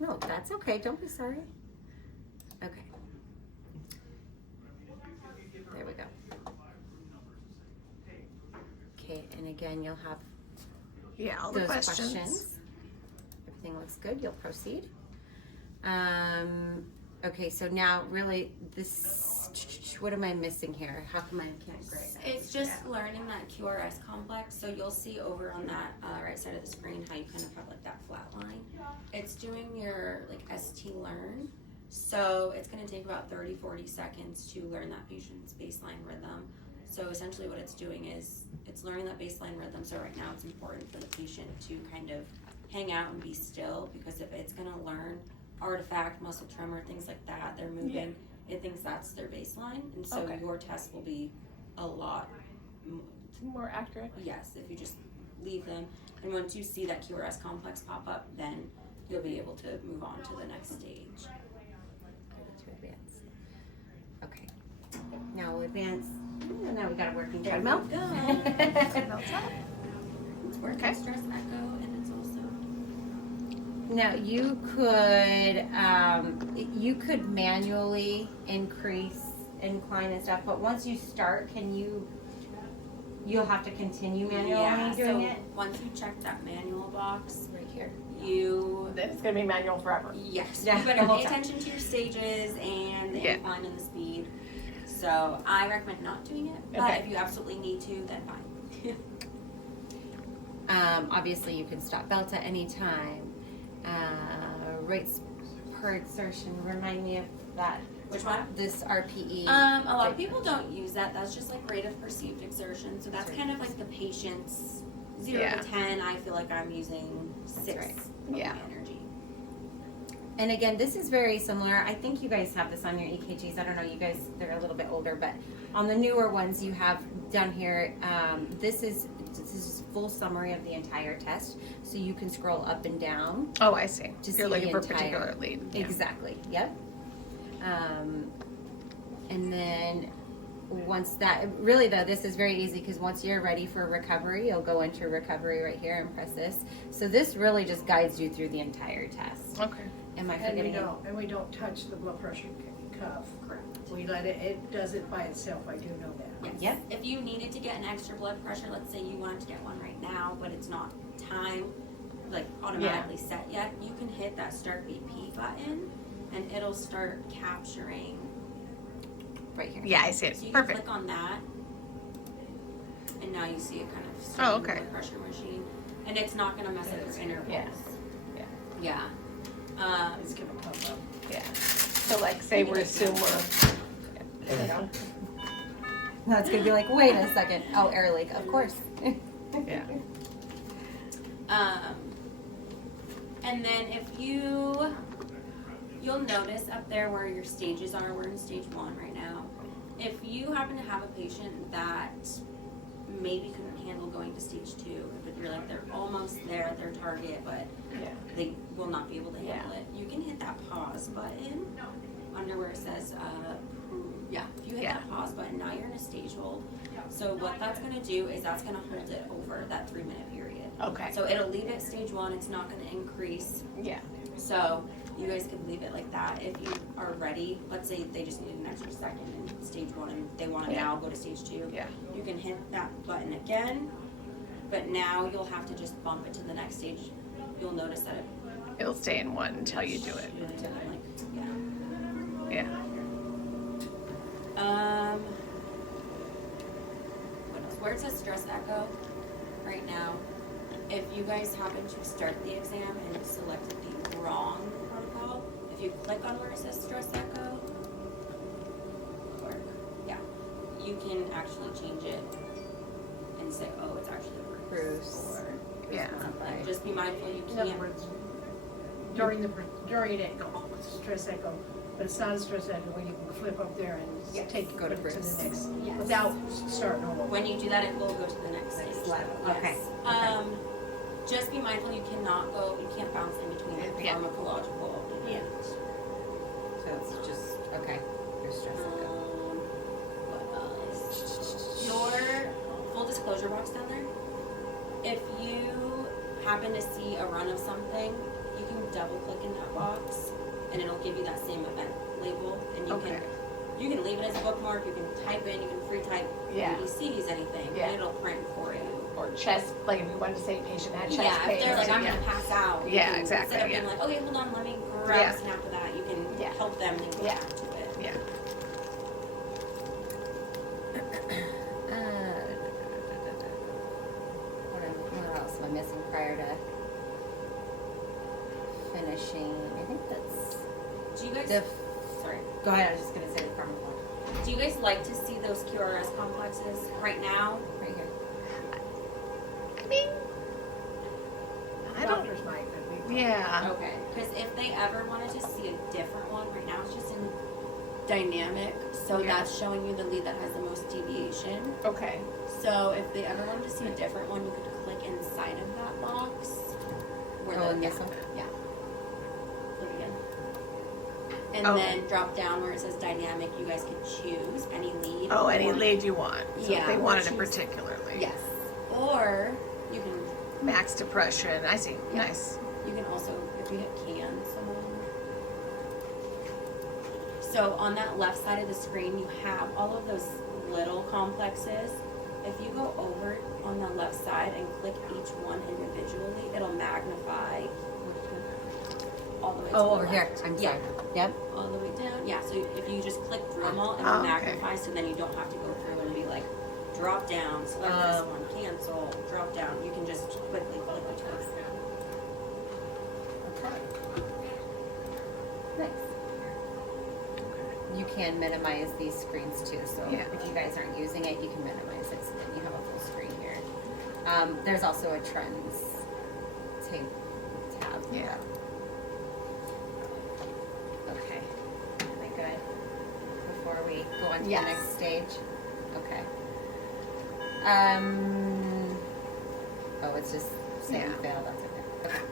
No, that's okay. Don't be sorry. Okay. There we go. Okay, and again, you'll have all the those questions. Everything looks good. You'll proceed. Okay, so now really what am I missing here? How come I can't grade? It's just learning that QRS complex. So you'll see over on that right side of the screen how you kind of have like that flat line. It's doing your like ST learn. So it's going to take about 30-40 seconds to learn that patient's baseline rhythm. So essentially what it's doing is it's learning that baseline rhythm. So right now it's important for the patient to kind of hang out and be still, because if it's going to learn artifact, muscle tremor, things like that, they're moving, it thinks that's their baseline. And so your test will be a lot more accurate. Yes, if you just leave them. And once you see that QRS complex pop up, then you'll be able to move on to the next stage. To advance. Okay. Now we'll advance. Now we got a working treadmill. It's working stress echo, and it's also. Now you could manually increase incline and stuff, but once you start, you'll have to continue manually doing it? Once you check that manual box Right here. It's going to be manual forever. Yes. Yeah. You better pay attention to your stages and the incline and the speed. So I recommend not doing it, but if you absolutely need to, then fine. Obviously you can stop belt at any time. Rates per exertion, remind me of that. Which one? This RPE. A lot of people don't use that. That's just like rate of perceived exertion. So that's kind of like the patient's 0 to 10. I feel like I'm using 6 of my energy. And again, this is very similar. I think you guys have this on your EKGs. I don't know, you guys, they're a little bit older, but on the newer ones you have down here, this is full summary of the entire test. So you can scroll up and down. Oh, I see. To You're see looking the for a particular lead. Yeah. Exactly, yep. And then once that, really though, this is very easy because once you're ready for recovery, you'll go into recovery right here and press this. So this really just guides you through the entire test. Okay. Am I forgetting it? And we don't touch the blood pressure cuff. Correct. We let it does it by itself. I do know that. Yes. Yep. If you needed to get an extra blood pressure, let's say you wanted to get one right now, but it's not time like automatically set yet, you can hit that start BP button and it'll start capturing Right here. Yeah, I see it. So you Perfect. can click on that, and now you see it kind of starting the blood pressure machine, and it's not going to mess up your intervals. Yeah. It's gonna pop up. Yeah. So like, say we assume we're. No, it's gonna be like, wait a second. Oh, Air Leak, of course. Yeah. And then if you'll notice up there where your stages are, we're in stage 1 right now. If you happen to have a patient that maybe couldn't handle going to stage 2, but you're like they're almost there at their target, but they will not be able to handle it, you can hit that pause button under where it says, if you hit that pause button, now you're in a stage hold. So what that's going to do is that's going to hold it over that 3-minute period. Okay. So it'll leave it stage 1, it's not going to increase. Yeah. So you guys could leave it like that. If you are ready, let's say they just need an extra second in stage 1 and they want to now go to stage 2. You can hit that button again, but now you'll have to just bump it to the next stage. You'll notice that It'll stay in 1 until you do it. Yeah. What else? Where it says stress echo right now, if you guys happen to start the exam and selected the wrong protocol, if you click on where it says stress echo, you can actually change it and say, oh, it's actually Bruce. Or something. Just be mindful you In can't. other words, during it, go, oh, it's a stress echo, but it's not a stress echo when you can flip up there and Go to the Bruce. next, without starting over. When you do that, it will go to the next stage. level. Yes. Okay. Just be mindful you can't bounce in between pharmacological and So it's just, okay. Your stress echo. what else? Your full disclosure box down there, if you happen to see a run of something, you can double click in that box, and it'll give you that same event label, and you can leave it as a bookmark. You can type in, you can free type Yeah. ABCs, anything, Yeah. and it'll print for you. Or chest, like if you wanted to say patient had chest Yeah, pain. if they're like, I'm yeah. gonna pass out. you Yeah, can, exactly, Instead of yeah. being like, okay, hold on, let me grab Yeah. a snap of that. You can Yeah. help them and go Yeah. back to it. Yeah. What else am I missing prior to finishing? I think that's Do you guys? the. Sorry. Go ahead. I was just gonna say the farm one Do you guys like to see those QRS complexes right now? right here. I mean, I don't. Doctors might, but we. Yeah. Okay. Because if they ever wanted to see a different one, right now it's just in dynamic, so Yeah. that's showing you the lead that has the most deviation. Okay. So if they ever wanted to see a different one, you could click inside of that box. Where Oh, the, in yeah, this one? yeah. Click again. And Oh. then drop down where it says dynamic. You guys could choose any lead. Oh, any or- lead you want. So Yeah, if they or wanted it choose- particularly. Yes. Or you can Max depression. I see. Yeah. Nice. You can also, if you hit cancel. So on that left side of the screen, you have all of those little complexes. If you go over on the left side and click each one individually, it'll magnify all the way to Oh, the over left. here. I'm Yeah, sorry. Yep. all the way down. Yeah, so if you just click through them all, it'll Oh, okay. magnify, so then you don't have to go through and be like, drop down, select this one, cancel, drop down. You can just quickly click between. Nice. You can minimize these screens too, so Yeah. if you guys aren't using it, you can minimize it so then you have a full screen here. There's also a trends tab. Yeah. Okay. Am I good? Before we go on to Yes. the next stage? Okay. Oh, it's just saying Yeah. fail, that's okay. Okay.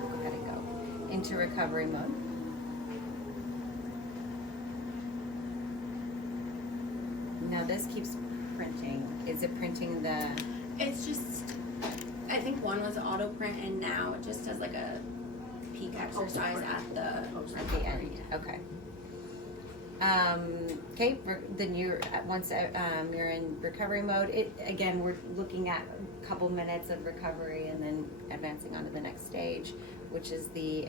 Go ahead and go into recovery mode. Now this keeps printing. Is it printing the, It's just, I think one was auto print, and now it just does like a peak exercise at the. at the end? Okay. Okay, then once you're in recovery mode, again, we're looking at a couple minutes of recovery and then advancing on to the next stage, which is to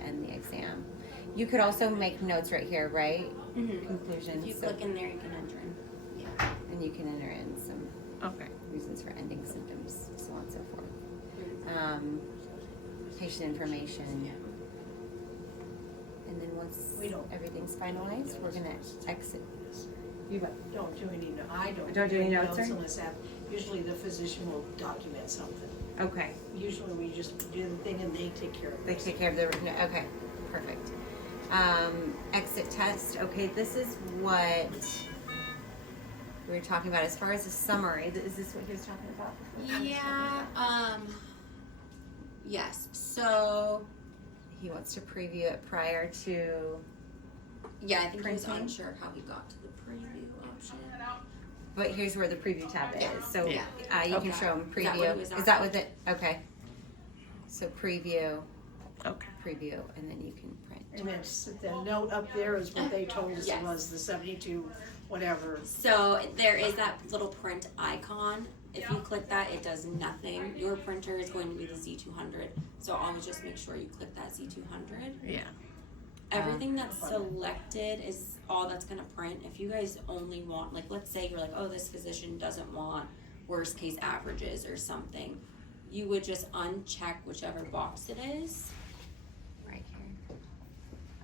end the exam. You could also make notes right here, right? Mhm. Conclusions. If you so- click in there, you can enter in. Yeah. and you can enter in some Okay. reasons for ending symptoms, so on and so forth. Patient information. And then once We don't. everything's finalized, we're gonna exit. You don't do any, I don't. Don't do any notes, sir? unless that, usually the physician will document something. Okay. Usually we just do the thing and they take care of it. They take care of the, no, okay, perfect. Exit test, okay, this is what we were talking about as far as the summary. Is this what he was talking about? Yeah. Yes. So. He wants to preview it prior to, Yeah, I think he was Printing? unsure how he got to the preview option. but here's where the preview tab Yeah. is. So Yeah. you Okay. can show him Is that what preview. he was Is that asking? with it? Okay. So preview, Okay. preview, and then you can print. And then the note up there is what they told us Yes. it was, the 72, whatever. So there is that little print icon. If you click that, it does nothing. Your printer is going to be the Z200. So always just make sure you click that Z200. Yeah. Everything that's selected is all that's going to print. If you guys only want, like, let's say you're like, oh, this physician doesn't want worst case averages or something, you would just uncheck whichever box it is. Right here.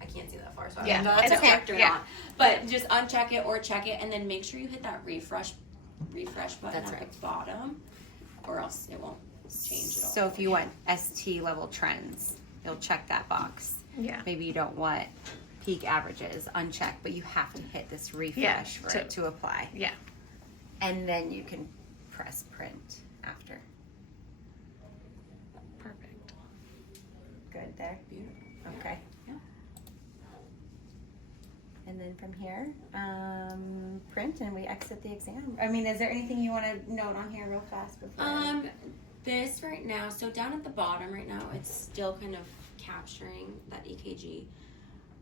I can't see that far, so I Yeah, don't know if it's that's okay. checked or Yeah. not. But just uncheck it or check it, and then make sure you hit that refresh button That's at right. the bottom, or else it won't change at all. So if you want ST level trends, you'll check that box. Yeah. Maybe you don't want peak averages, uncheck, but you have to hit this refresh Yeah, for to- it to apply. Yeah. And then you can press print after. Perfect. Good there? Beautiful. Okay. Yeah. And then from here, print and we exit the exam. I mean, is there anything you want to note on here real fast before? This right now, so down at the bottom right now, it's still kind of capturing that EKG.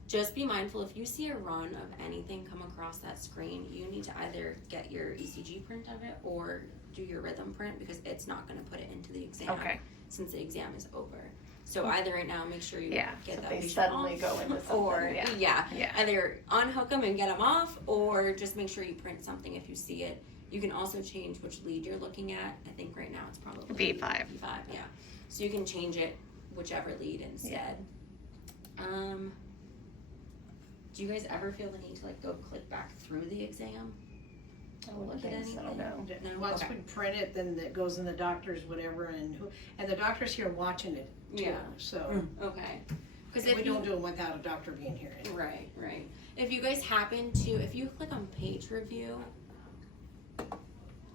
Just be mindful, if you see a run of anything come across that screen, you need to either get your ECG print of it or do your rhythm print, because it's not going to put it into the exam Okay. since the exam is over. So either right now, make sure you Yeah, get so that they patient suddenly off, go into something, or yeah. either unhook them and get them off, or just make sure you print something if you see it. You can also change which lead you're looking at. I think right now it's probably V5. V5, yeah. So you can change it whichever lead instead. Do you guys ever feel the need to like go click back through the exam? Look at anything? I don't know. No? Once Okay. we print it, then it goes in the doctor's whatever, and the doctor's here watching it too. Yeah. So Okay. Because we if don't you, do it without a doctor being here. right. If you guys happen to, if you click on page review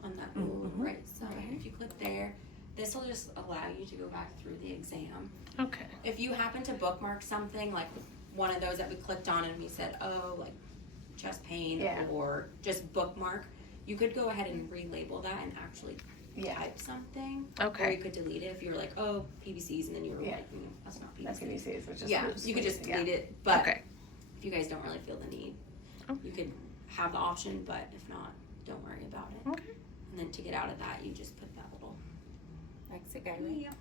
on that little right side, if you click there, this will just allow you to go back through the exam. Okay. If you happen to bookmark something, like one of those that we clicked on and we said, oh, like chest pain, Yeah. or just bookmark, you could go ahead and relabel that and actually Yeah. type something. Or Okay. you could delete it if you were like, oh, PBCs, and then you were Yeah. like, that's not That's PBCs. PVCs, which is Yeah, loose you could just leaf, yeah. delete it, but Okay. if you guys don't really feel the need, Oh. you could have the option, but if not, don't worry about it. Okay. And then to get out of that, you just put that little. Exit guide, right? Yep.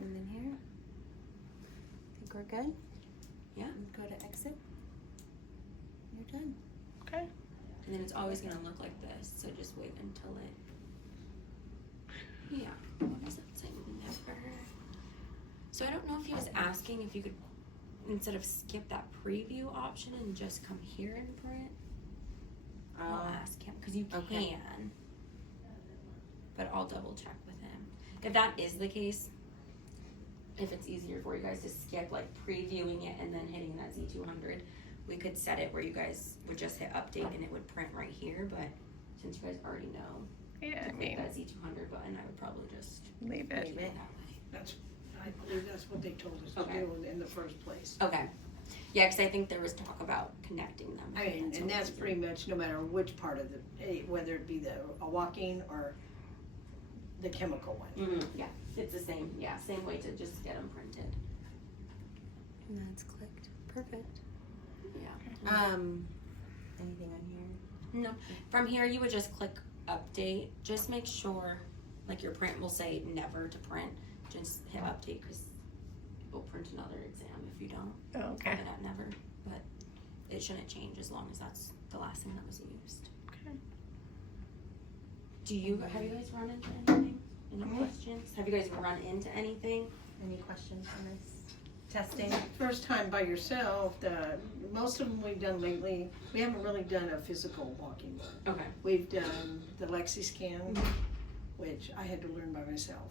And then here. I think we're good. Yeah. Go to exit. You're done. Okay. And then it's always gonna look like this, so just wait until it. Yeah. What does it say? Never. So I don't know if he was asking if you could, instead of skip that preview option and just come here and print. I'll ask him, because you Okay. can. But I'll double check with him. If that is the case, if it's easier for you guys to skip like previewing it and then hitting that Z200, we could set it where you guys would just hit update and it would print right here. But since you guys already know Yeah, to I click mean, that Z200 button, I would probably just leave it. do it that way. I believe that's what they told us Okay. to do in the first place. Okay. Yeah, because I think there was talk about connecting them. I mean, So and that's it's- pretty much no matter which part of whether it be a walking or the chemical one. Yeah, it's the same. Yeah, same way to just get them printed. And that's clicked. Perfect. Yeah. Anything on here? No. From here, you would just click update. Just make sure, like your print will say never to print. Just hit update because it will print another exam if you don't Okay. have it at never. But it shouldn't change as long as that's the last thing that was used. Okay. Have you guys run into anything? Any questions? Have you guys run into anything? Any questions on this testing? First time by yourself, most of them we've done lately, we haven't really done a physical walking one. Okay. We've done the LexiScan, which I had to learn by myself,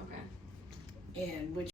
Okay. and which